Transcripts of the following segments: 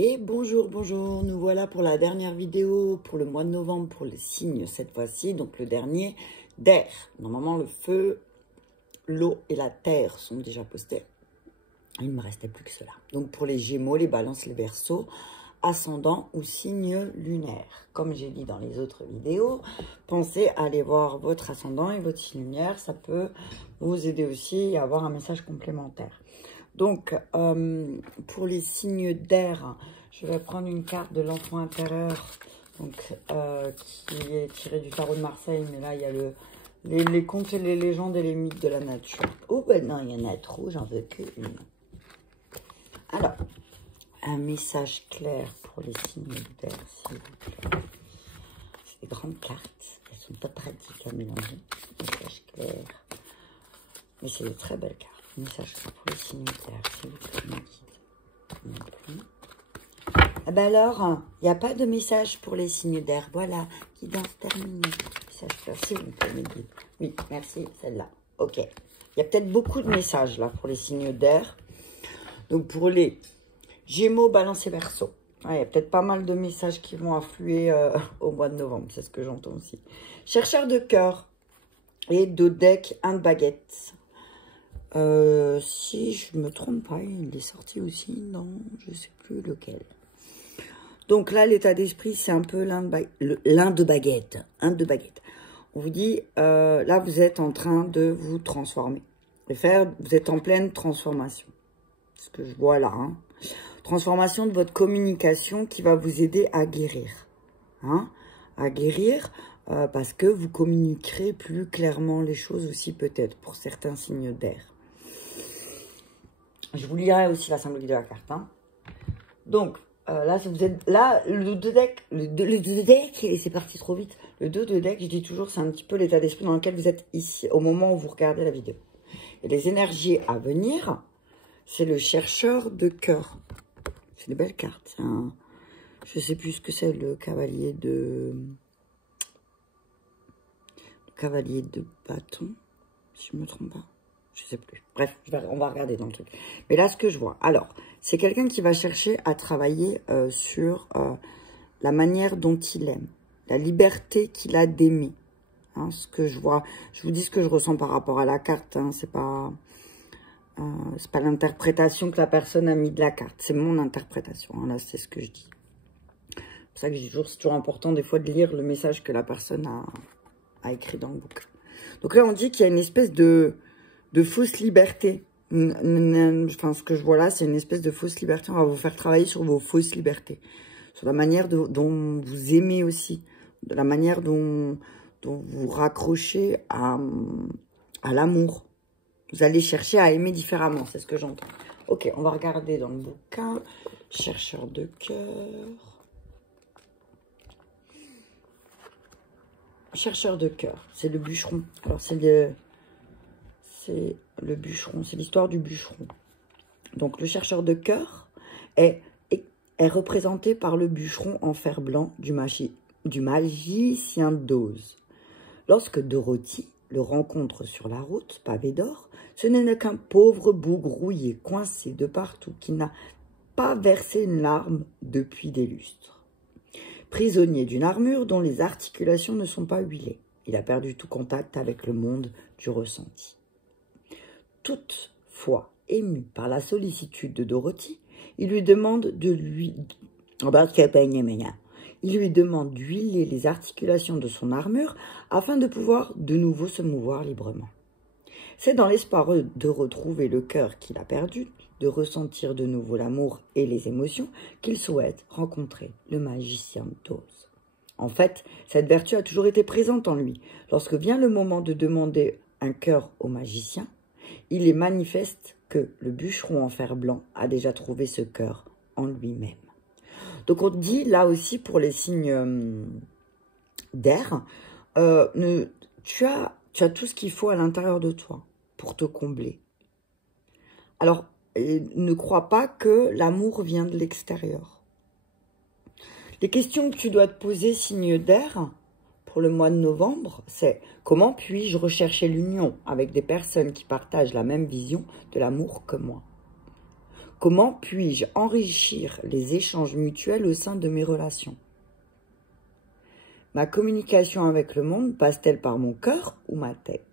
Et bonjour, bonjour, nous voilà pour la dernière vidéo pour le mois de novembre pour les signes cette fois-ci, donc le dernier d'air. Normalement le feu, l'eau et la terre sont déjà postés. Il ne me restait plus que cela. Donc pour les Gémeaux, les Balances, les Verseaux, ascendant ou signe lunaire. Comme j'ai dit dans les autres vidéos, pensez à aller voir votre ascendant et votre signe lunaire. Ça peut vous aider aussi à avoir un message complémentaire. Donc, pour les signes d'air, je vais prendre une carte de l'enfant intérieur, donc, qui est tirée du tarot de Marseille. Mais là, il y a les contes et les légendes et les mythes de la nature. Oh ben non, il y en a trop, j'en veux qu'une. Alors, un message clair pour les signes d'air, s'il vous plaît. C'est des grandes cartes, elles sont pas pratiques à mélanger. Message clair. Mais c'est de très belles cartes. Message pour les signes d'air, s'il vous plaît, non plus. Ah ben alors, il n'y a pas de message pour les signes d'air. Voilà, guidance terminée. Message clair, s'il vous plaît, mes guides. Oui, merci, celle-là. Ok. Il y a peut-être beaucoup de messages là pour les signes d'air. Donc pour les Gémeaux, Balance et Verseau. Il y a peut-être pas mal de messages qui vont affluer au mois de novembre. C'est ce que j'entends aussi. Chercheur de cœur et de deck, un de baguette. Si je me trompe pas, il est sorti aussi. Non, je sais plus lequel. Donc là, l'état d'esprit, c'est un peu l'un de baguette. Un de baguette. On vous dit, là, vous êtes en train de vous transformer. Vous êtes en pleine transformation. C'est ce que je vois là. Hein. Transformation de votre communication qui va vous aider à guérir. Hein, à guérir parce que vous communiquerez plus clairement les choses aussi peut-être pour certains signes d'air. Je vous lirai aussi la symbolique de la carte. Hein. Donc, là, si vous êtes là, le 2 de deck, et c'est parti trop vite. Le 2 de deck, je dis toujours, c'est un petit peu l'état d'esprit dans lequel vous êtes ici, au moment où vous regardez la vidéo. Et les énergies à venir, c'est le chercheur de cœur. C'est des belles cartes. Hein. Je sais plus ce que c'est, le cavalier de... bâton, si je me trompe pas. Je sais plus. Bref, on va regarder dans le truc. Mais là, ce que je vois. Alors, c'est quelqu'un qui va chercher à travailler sur la manière dont il aime. La liberté qu'il a d'aimer. Hein, ce que je vois. Je vous dis ce que je ressens par rapport à la carte. Hein, c'est pas l'interprétation que la personne a mis de la carte. C'est mon interprétation. Hein, là, c'est ce que je dis. C'est pour ça que je dis toujours, c'est toujours important des fois de lire le message que la personne a écrit dans le bouquin. Donc là, on dit qu'il y a une espèce de fausse liberté. Enfin, ce que je vois là, c'est une espèce de fausse liberté. On va vous faire travailler sur vos fausses libertés. Sur la manière dont vous aimez aussi. De la manière dont vous raccrochez à l'amour. Vous allez chercher à aimer différemment. C'est ce que j'entends. Ok, on va regarder dans le bouquin. Chercheur de cœur. Chercheur de cœur. C'est le bûcheron. Alors, c'est le bûcheron, c'est l'histoire du bûcheron. Donc, le chercheur de cœur est représenté par le bûcheron en fer blanc du magicien d'Oz. Lorsque Dorothy le rencontre sur la route, pavé d'or, ce n'est qu'un pauvre bouc rouillé, coincé de partout, qui n'a pas versé une larme depuis des lustres. Prisonnier d'une armure dont les articulations ne sont pas huilées, il a perdu tout contact avec le monde du ressenti. Toutefois, ému par la sollicitude de Dorothy, il lui demande d'huiler les articulations de son armure afin de pouvoir de nouveau se mouvoir librement. C'est dans l'espoir de retrouver le cœur qu'il a perdu, de ressentir de nouveau l'amour et les émotions, qu'il souhaite rencontrer le magicien d'Oz. En fait, cette vertu a toujours été présente en lui. Lorsque vient le moment de demander un cœur au magicien, il est manifeste que le bûcheron en fer blanc a déjà trouvé ce cœur en lui-même. Donc on dit là aussi pour les signes d'air, tu as tout ce qu'il faut à l'intérieur de toi pour te combler. Alors, ne crois pas que l'amour vient de l'extérieur. Les questions que tu dois te poser, signe d'air, pour le mois de novembre, c'est comment puis-je rechercher l'union avec des personnes qui partagent la même vision de l'amour que moi? Comment puis-je enrichir les échanges mutuels au sein de mes relations? Ma communication avec le monde passe-t-elle par mon cœur ou ma tête?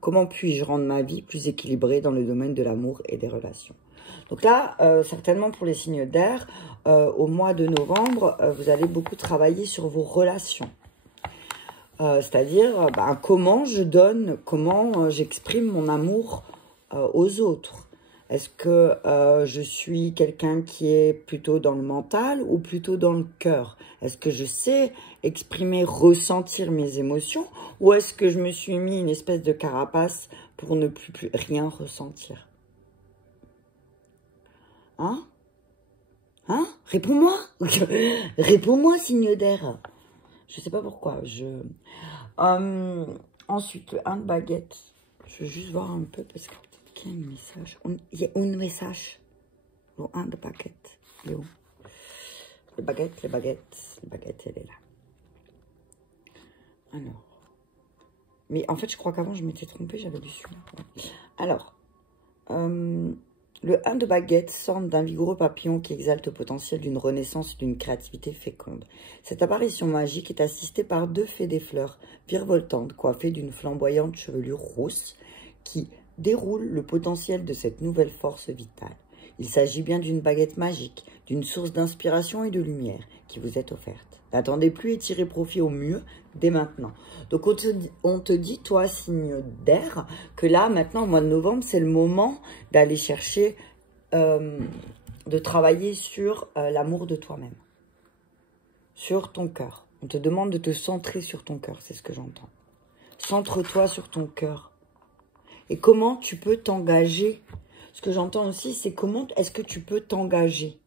Comment puis-je rendre ma vie plus équilibrée dans le domaine de l'amour et des relations? Donc là, certainement pour les signes d'air, au mois de novembre, vous allez beaucoup travailler sur vos relations. C'est-à-dire, comment je donne, comment j'exprime mon amour aux autres. Est-ce que je suis quelqu'un qui est plutôt dans le mental ou plutôt dans le cœur? Est-ce que je sais exprimer, ressentir mes émotions? Ou est-ce que je me suis mis une espèce de carapace pour ne plus rien ressentir? Hein? Hein? Réponds-moi. Réponds-moi, signe d'air. Je sais pas pourquoi. Ensuite, le 1 de baguette. Je vais juste voir un peu parce que peut-être qu'il y a un message. Il y a un message. Le 1 de baguette. Il est où? Les baguettes, elle est là. Alors. Mais en fait, je crois qu'avant, je m'étais trompée. J'avais lu celui-là. Alors. Le 1 de baguette s'orne d'un vigoureux papillon qui exalte le potentiel d'une renaissance et d'une créativité féconde. Cette apparition magique est assistée par 2 fées des fleurs, virevoltantes, coiffées d'une flamboyante chevelure rousse, qui déroulent le potentiel de cette nouvelle force vitale. Il s'agit bien d'une baguette magique, d'une source d'inspiration et de lumière qui vous est offerte. N'attendez plus et tirez profit au mieux dès maintenant. Donc on te dit, toi, signe d'air, que là, maintenant, au mois de novembre, c'est le moment d'aller chercher, de travailler sur l'amour de toi-même, sur ton cœur. On te demande de te centrer sur ton cœur, c'est ce que j'entends. Centre-toi sur ton cœur. Et comment tu peux t'engager? Ce que j'entends aussi, c'est comment est-ce que tu peux t'engager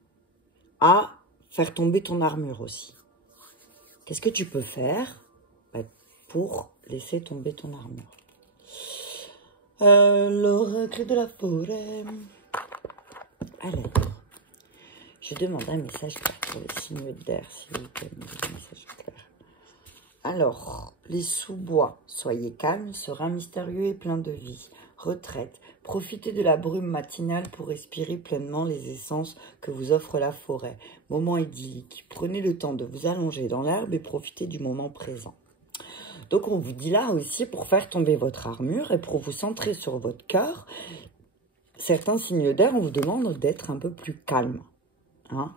à faire tomber ton armure aussi. Qu'est-ce que tu peux faire pour laisser tomber ton armure? L'oracle de la forêt. Alors, je demande un message clair pour les signes d'air, s'il vous plaît. Un message clair. Alors, les sous-bois, soyez calmes, serein mystérieux et plein de vie. Retraite, profitez de la brume matinale pour respirer pleinement les essences que vous offre la forêt. Moment idyllique, prenez le temps de vous allonger dans l'herbe et profitez du moment présent. Donc on vous dit là aussi, pour faire tomber votre armure et pour vous centrer sur votre cœur, certains signes d'air, on vous demande d'être un peu plus calme. Hein,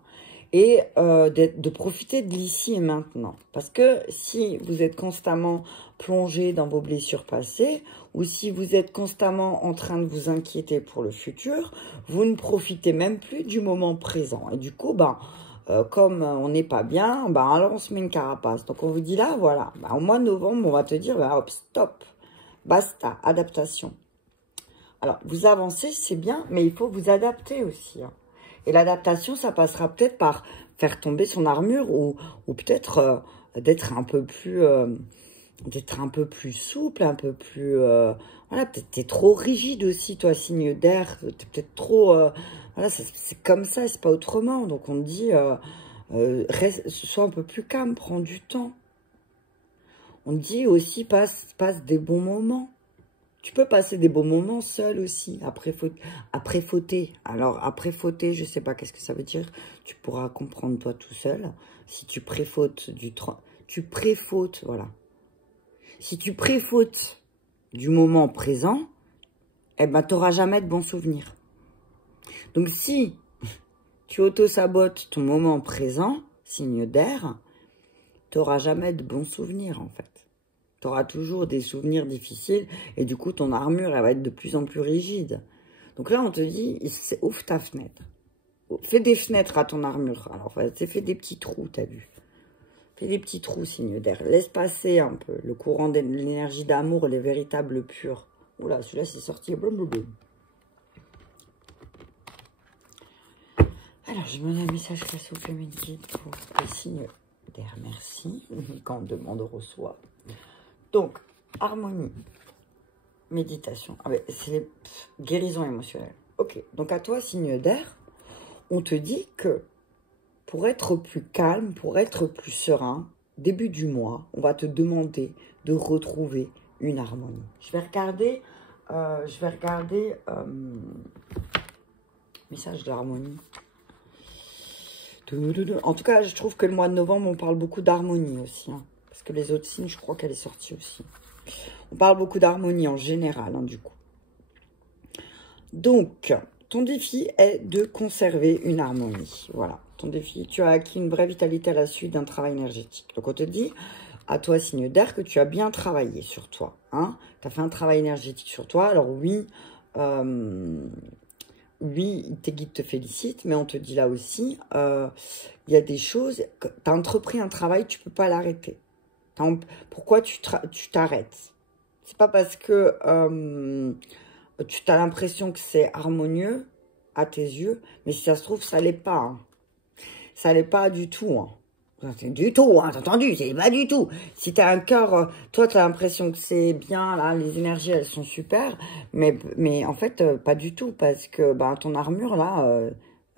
et de profiter de l'ici et maintenant. Parce que si vous êtes constamment plongé dans vos blessures passées, ou si vous êtes constamment en train de vous inquiéter pour le futur, vous ne profitez même plus du moment présent. Et du coup, comme on n'est pas bien, alors on se met une carapace. Donc on vous dit là, voilà, au mois de novembre, on va te dire, hop, stop, basta, adaptation. Alors, vous avancez, c'est bien, mais il faut vous adapter aussi, hein. Et l'adaptation, ça passera peut-être par faire tomber son armure ou peut-être d'être un peu plus souple, un peu plus... voilà, peut-être t'es trop rigide aussi, toi, signe d'air. T'es peut-être trop... voilà, c'est comme ça, c'est pas autrement. Donc, on te dit, sois un peu plus calme, prends du temps. On te dit aussi, passe des bons moments. Tu peux passer des bons moments seul aussi, après fauter. Alors, après fauter, je ne sais pas qu'est-ce que ça veut dire. Tu pourras comprendre toi tout seul. Si tu préfautes voilà. Si tu préfautes du moment présent, tu n'auras jamais de bons souvenirs. Donc, si tu auto-sabotes ton moment présent, signe d'air, tu n'auras jamais de bons souvenirs, en fait. Tu auras toujours des souvenirs difficiles et du coup, ton armure, elle va être de plus en plus rigide. Donc là, on te dit, ouvre ta fenêtre. Fais des fenêtres à ton armure. Alors, fais des petits trous, t'as vu. Fais des petits trous, signe d'air. Laisse passer un peu le courant de l'énergie d'amour, les véritables purs. Oula, celui-là, c'est sorti. Blablabla. Alors, je mets un message classe au féminin pour les signes d'air. Merci. Quand on demande, on reçoit. Donc, harmonie, méditation. Ah ben, c'est guérison émotionnelle. Ok, donc à toi, signe d'air, on te dit que pour être plus calme, pour être plus serein, début du mois, on va te demander de retrouver une harmonie. Je vais regarder Message d'harmonie. En tout cas, je trouve que le mois de novembre, on parle beaucoup d'harmonie aussi. Hein, parce que les autres signes, je crois qu'elle est sortie aussi. On parle beaucoup d'harmonie en général, hein, du coup. Donc, ton défi est de conserver une harmonie. Voilà, ton défi. Tu as acquis une vraie vitalité à la suite d'un travail énergétique. Donc, on te dit, à toi, signe d'air, que tu as bien travaillé sur toi. Hein, tu as fait un travail énergétique sur toi. Alors, oui, oui, tes guides te félicitent, mais on te dit là aussi, il y a des choses, tu as entrepris un travail, tu ne peux pas l'arrêter. Pourquoi tu t'arrêtes? C'est pas parce que tu as l'impression que c'est harmonieux à tes yeux, mais si ça se trouve, ça l'est pas. Hein. Ça l'est pas du tout. Hein. Du tout, hein, t'as entendu, c'est pas du tout. Si t'as un cœur, toi t'as l'impression que c'est bien, là, les énergies elles sont super, mais en fait pas du tout, parce que ben, ton armure là,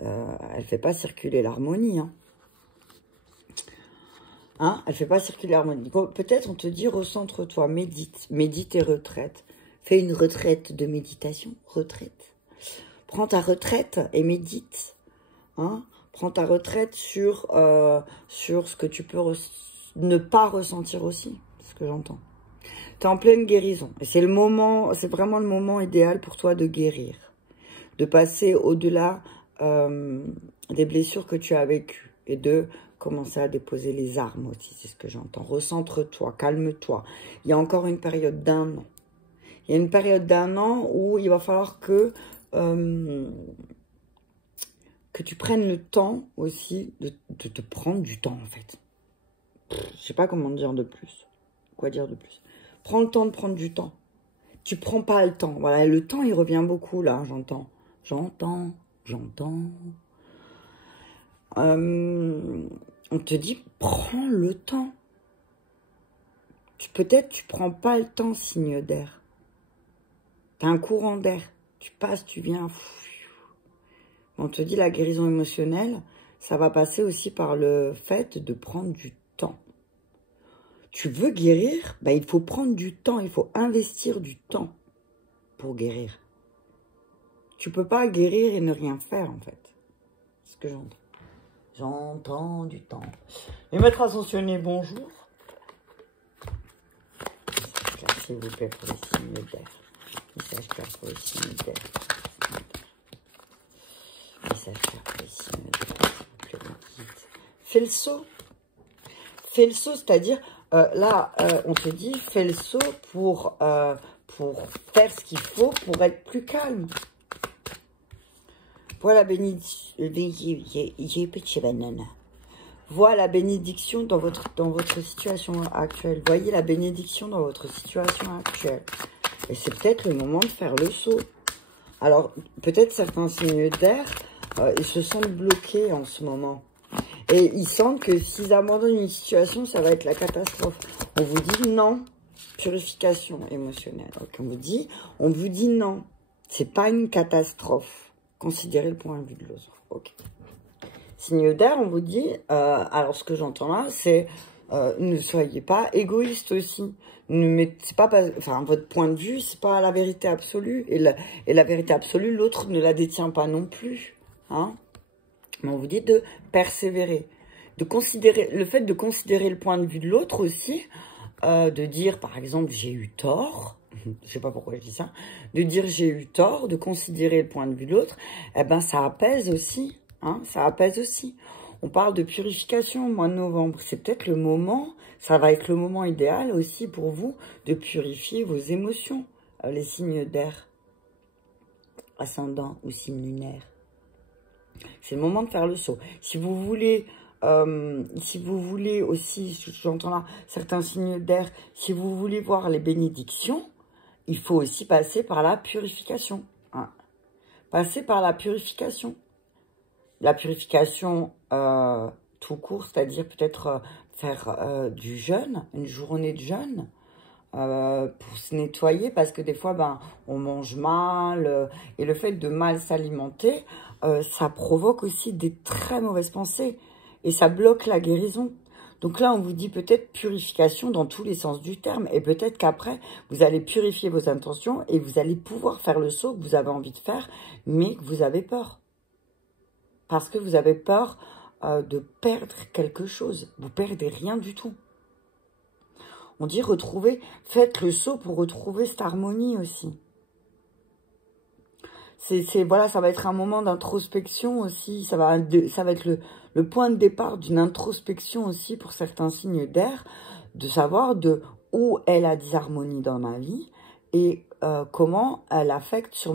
elle fait pas circuler l'harmonie. Hein. Hein, elle fait pas circuler l'harmonie. Peut-être on te dit recentre-toi, médite et retraite. Fais une retraite de méditation, retraite. Prends ta retraite et médite. Hein. Prends ta retraite sur ce que tu peux ne pas ressentir aussi, c'est ce que j'entends. Tu es en pleine guérison. Et c'est le moment, c'est vraiment le moment idéal pour toi de guérir. De passer au-delà des blessures que tu as vécues. Et de commencer à déposer les armes aussi, c'est ce que j'entends. Recentre-toi, calme-toi. Il y a encore une période d'1 an. Il y a une période d'1 an où il va falloir que tu prennes le temps aussi de te prendre du temps, en fait. Je sais pas comment dire de plus. Quoi dire de plus? Prends le temps de prendre du temps. Tu prends pas le temps. Voilà, le temps, il revient beaucoup, là, j'entends. J'entends. On te dit, prends le temps. Peut-être tu prends pas le temps, signe d'air. Tu as un courant d'air. Tu passes, tu viens. On te dit la guérison émotionnelle, ça va passer aussi par le fait de prendre du temps. Tu veux guérir, ben il faut prendre du temps, il faut investir du temps pour guérir. Tu peux pas guérir et ne rien faire, en fait. C'est ce que j'entends. J'entends du temps. Les maîtres ascensionnés, bonjour. S'il vous plaît, pour les signes d'air. Message clair pour les signes d'air. Message clair pour les signes d'air. Fais le saut. Fais le saut, c'est-à-dire, là, on te dit, fais le saut pour faire ce qu'il faut pour être plus calme. Voilà Voilà la bénédiction dans votre situation actuelle. Voyez la bénédiction dans votre situation actuelle. Et c'est peut-être le moment de faire le saut. Alors, peut-être certains signes d'air, ils se sentent bloqués en ce moment. Et ils sentent que s'ils abandonnent une situation, ça va être la catastrophe. On vous dit non. Purification émotionnelle. Okay, on vous dit non. C'est pas une catastrophe. Considérez le point de vue de l'autre. Ok. Signe d'air, on vous dit, alors ce que j'entends là, c'est ne soyez pas égoïste aussi. C'est pas, enfin, votre point de vue, c'est pas la vérité absolue. Et la vérité absolue, l'autre ne la détient pas non plus. Hein? Mais on vous dit de persévérer. Le fait de considérer le point de vue de l'autre aussi, de dire, par exemple, j'ai eu tort. Je sais pas pourquoi je dis ça. De dire j'ai eu tort, de considérer le point de vue de l'autre, eh ben ça apaise aussi. Hein, ça apaise aussi. On parle de purification au mois de novembre. C'est peut-être le moment, ça va être le moment idéal aussi pour vous de purifier vos émotions. Les signes d'air, ascendant ou signe lunaire. C'est le moment de faire le saut. Si vous voulez aussi, j'entends là certains signes d'air, si vous voulez voir les bénédictions, il faut aussi passer par la purification. Hein. Passer par la purification. La purification tout court, c'est-à-dire peut-être faire du jeûne, une journée de jeûne, pour se nettoyer, parce que des fois, ben, on mange mal, et le fait de mal s'alimenter, ça provoque aussi des très mauvaises pensées, et ça bloque la guérison. Donc là, on vous dit peut-être purification dans tous les sens du terme. Et peut-être qu'après, vous allez purifier vos intentions et vous allez pouvoir faire le saut que vous avez envie de faire, mais que vous avez peur. parce que vous avez peur de perdre quelque chose. Vous perdez rien du tout. On dit retrouver, faites le saut pour retrouver cette harmonie aussi. Voilà, ça va être un moment d'introspection aussi. Ça va être le point de départ d'une introspection aussi pour certains signes d'air, de savoir où est la disharmonie dans ma vie et comment elle affecte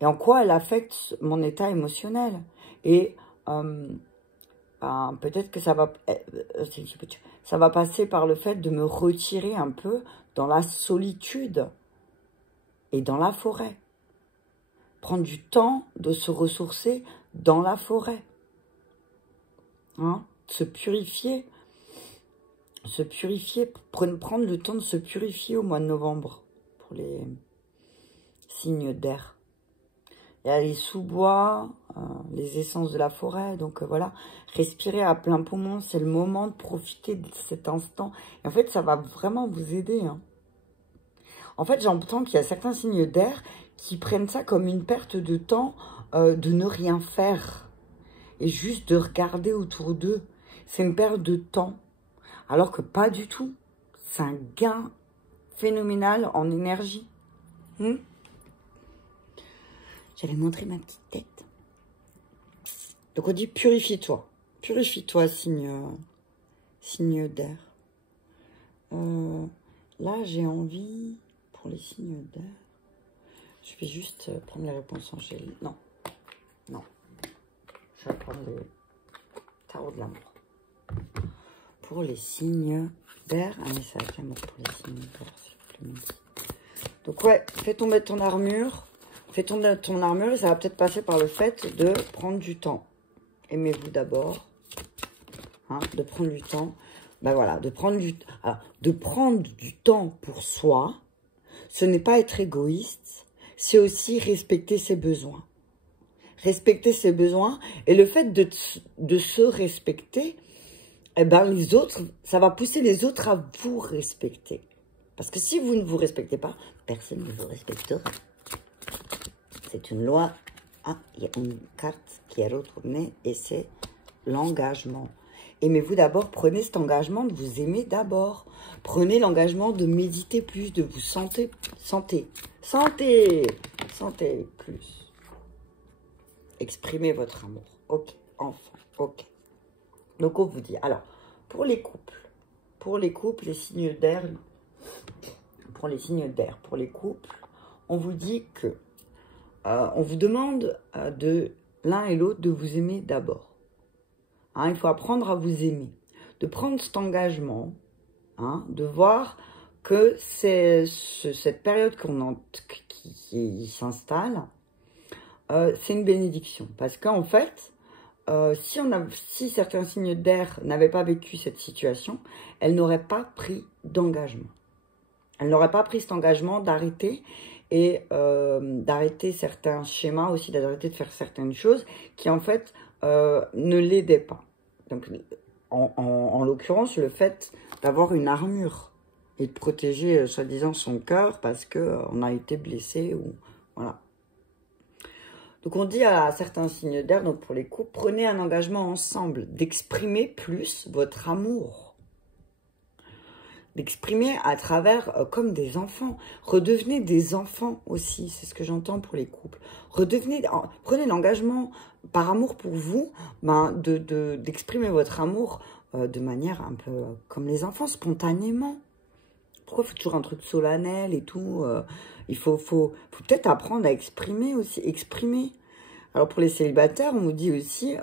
et en quoi elle affecte mon état émotionnel. Et peut-être que ça va passer par le fait de me retirer un peu dans la solitude et dans la forêt. Prendre du temps de se ressourcer dans la forêt. Hein? Se purifier. Prendre le temps de se purifier au mois de novembre pour les signes d'air. Il y a les sous-bois, les essences de la forêt. Donc voilà, respirer à plein poumon, c'est le moment de profiter de cet instant. Et en fait, ça va vraiment vous aider. Hein. En fait, j'entends qu'il y a certains signes d'air qui prennent ça comme une perte de temps de ne rien faire. Et juste de regarder autour d'eux. C'est une perte de temps. Alors que pas du tout. C'est un gain phénoménal en énergie. J'avais montré ma petite tête. Donc on dit purifie-toi. Purifie-toi, signe d'air. Là, j'ai envie, pour les signes d'air, je vais juste prendre les réponses en gel. Non. Je vais prendre le tarot de l'amour. Pour les signes d'air, un message d'amour pour les signes d'air, s'il vous plaît. Donc ouais, fais tomber ton armure. Fais tomber ton armure et ça va peut-être passer par le fait de prendre du temps. Aimez-vous d'abord. Hein, de prendre du temps. Ben voilà, de prendre du temps pour soi. Ce n'est pas être égoïste. C'est aussi respecter ses besoins. Respecter ses besoins. Et le fait de se respecter, eh ben les autres, ça va pousser les autres à vous respecter. Parce que si vous ne vous respectez pas, personne ne vous respectera. C'est une loi. Ah, il y a une carte qui est retournée et c'est l'engagement. Aimez-vous d'abord, prenez cet engagement de vous aimer d'abord. Prenez l'engagement de méditer plus, de vous sentir plus. Exprimez votre amour. Ok, enfin, ok. Donc on vous dit, alors, pour les couples, les signes d'air, pour les couples, on vous dit que on vous demande de l'un et l'autre de vous aimer d'abord. Hein, il faut apprendre à vous aimer, de prendre cet engagement, hein, de voir que c'est cette période qui s'installe, c'est une bénédiction. Parce qu'en fait, si certains signes d'air n'avaient pas vécu cette situation, elles n'auraient pas pris d'engagement. Elles n'auraient pas pris cet engagement d'arrêter et d'arrêter certains schémas aussi, d'arrêter de faire certaines choses qui en fait ne l'aidaient pas. Donc en l'occurrence, le fait d'avoir une armure et de protéger soi-disant son cœur parce qu'on a été blessé ou voilà. Donc on dit à certains signes d'air, donc pour les couples, prenez un engagement ensemble d'exprimer plus votre amour. D'exprimer à travers, comme des enfants. Redevenez des enfants aussi, c'est ce que j'entends pour les couples. Prenez l'engagement par amour pour vous, d'exprimer votre amour de manière un peu comme les enfants, spontanément. Pourquoi il faut toujours un truc solennel et tout il faut peut-être apprendre à exprimer aussi, Alors pour les célibataires, on vous dit aussi,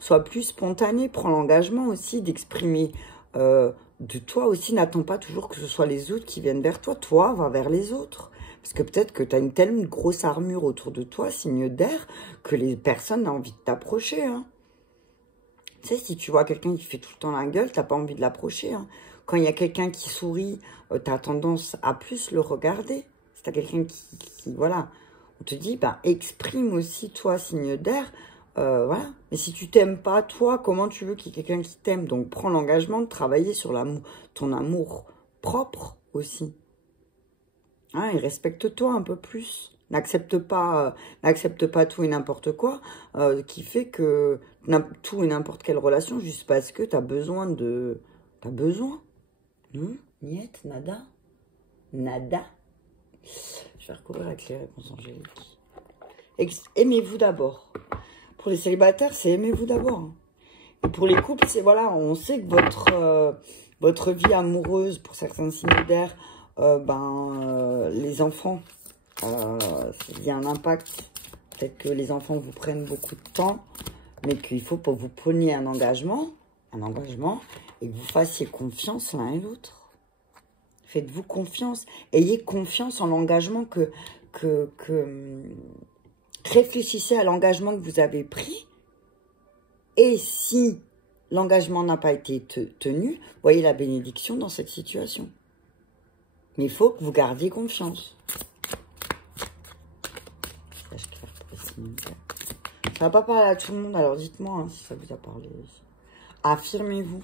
sois plus spontané, prends l'engagement aussi d'exprimer de toi aussi, n'attends pas toujours que ce soit les autres qui viennent vers toi. Toi, va vers les autres. Parce que peut-être que tu as une telle grosse armure autour de toi, signe d'air, que les personnes n'ont envie de t'approcher. Hein. Tu sais, si tu vois quelqu'un qui fait tout le temps la gueule, tu n'as pas envie de l'approcher. Hein. Quand il y a quelqu'un qui sourit, tu as tendance à plus le regarder. Si tu as quelqu'un qui, voilà, on te dit, exprime aussi, toi, signe d'air, voilà. Mais si tu t'aimes pas, toi, comment tu veux qu'il y ait quelqu'un qui t'aime? Donc, prends l'engagement de travailler sur ton amour propre aussi. Hein, et respecte-toi un peu plus. N'accepte pas tout et n'importe quoi qui fait que tout et n'importe quelle relation juste parce que tu as besoin de... T'as besoin. Niet, nada. Nada. Je vais recourir avec les réponses angéliques. Aimez-vous d'abord. Pour les célibataires, c'est aimez-vous d'abord. Hein. Et pour les couples, c'est voilà, on sait que votre vie amoureuse, pour certains signes d'air, les enfants, il y a un impact. Peut-être que les enfants vous prennent beaucoup de temps, mais qu'il faut que vous preniez un engagement, et que vous fassiez confiance l'un et l'autre. Faites-vous confiance. Ayez confiance en l'engagement réfléchissez à l'engagement que vous avez pris. Et si l'engagement n'a pas été tenu, voyez la bénédiction dans cette situation. Mais il faut que vous gardiez confiance. Ça va pas parler à tout le monde, alors dites-moi hein, si ça vous a parlé. Affirmez-vous.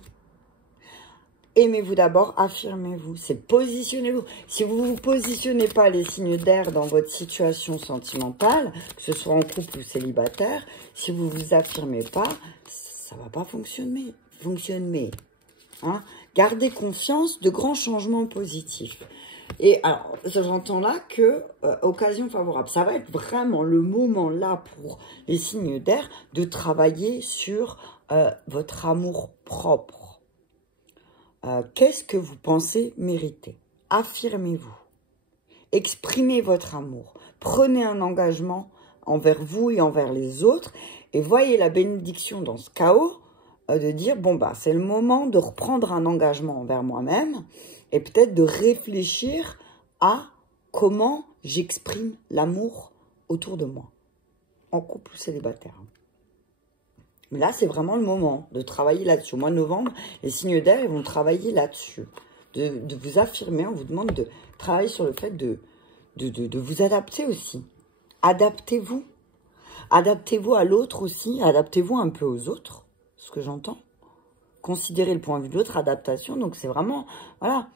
Aimez-vous d'abord, affirmez-vous. C'est positionnez-vous. Si vous ne vous positionnez pas les signes d'air dans votre situation sentimentale, que ce soit en couple ou célibataire, si vous ne vous affirmez pas, ça ne va pas fonctionner. Hein? Gardez confiance, de grands changements positifs. Et alors, j'entends là que occasion favorable. Ça va être vraiment le moment là pour les signes d'air de travailler sur votre amour propre. Qu'est-ce que vous pensez mériter? Affirmez-vous. Exprimez votre amour. Prenez un engagement envers vous et envers les autres. Et voyez la bénédiction dans ce chaos de dire, bon, bah, c'est le moment de reprendre un engagement envers moi-même et peut-être de réfléchir à comment j'exprime l'amour autour de moi, en couple ou célibataire. Mais là, c'est vraiment le moment de travailler là-dessus. Au mois de novembre, les signes d'air, ils vont travailler là-dessus. De vous affirmer, on vous demande de travailler sur le fait de vous adapter aussi. Adaptez-vous. Adaptez-vous à l'autre aussi. Adaptez-vous un peu aux autres, ce que j'entends. Considérez le point de vue de l'autre, adaptation. Donc, c'est vraiment, voilà,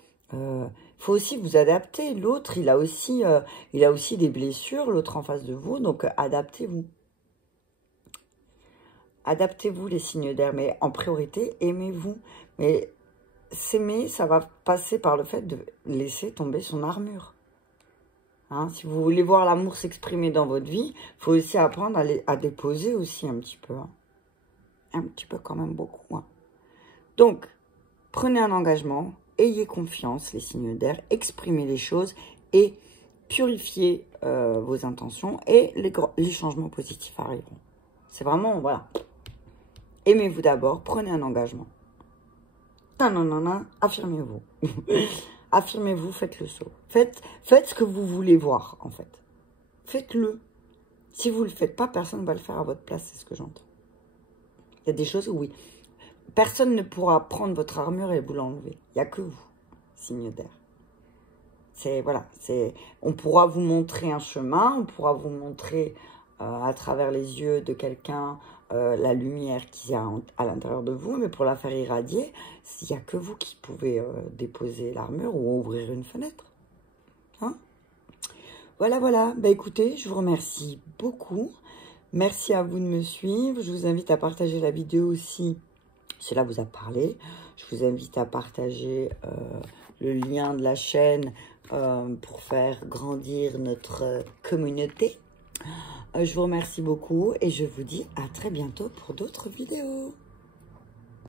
faut aussi vous adapter. L'autre, il a aussi des blessures, l'autre en face de vous. Donc, adaptez-vous. Adaptez-vous les signes d'air, mais en priorité, aimez-vous. Mais s'aimer, ça va passer par le fait de laisser tomber son armure. Hein, si vous voulez voir l'amour s'exprimer dans votre vie, il faut aussi apprendre à déposer aussi un petit peu. Hein. Un petit peu quand même beaucoup. Hein. Donc, prenez un engagement, ayez confiance, les signes d'air, exprimez les choses et purifiez vos intentions et les changements positifs arriveront. C'est vraiment, voilà. Aimez-vous d'abord, prenez un engagement. Affirmez-vous. Affirmez-vous, faites le saut. Faites ce que vous voulez voir, en fait. Faites-le. Si vous ne le faites pas, personne ne va le faire à votre place, c'est ce que j'entends. Il y a des choses où, oui, personne ne pourra prendre votre armure et vous l'enlever. Il n'y a que vous, signe d'air. Voilà, on pourra vous montrer un chemin, on pourra vous montrer à travers les yeux de quelqu'un la lumière qu'il y a à l'intérieur de vous, mais pour la faire irradier, il n'y a que vous qui pouvez déposer l'armure ou ouvrir une fenêtre. Hein? Voilà, voilà. Bah, écoutez, je vous remercie beaucoup. Merci à vous de me suivre. Je vous invite à partager la vidéo si cela vous a parlé. Je vous invite à partager le lien de la chaîne pour faire grandir notre communauté. Je vous remercie beaucoup et je vous dis à très bientôt pour d'autres vidéos.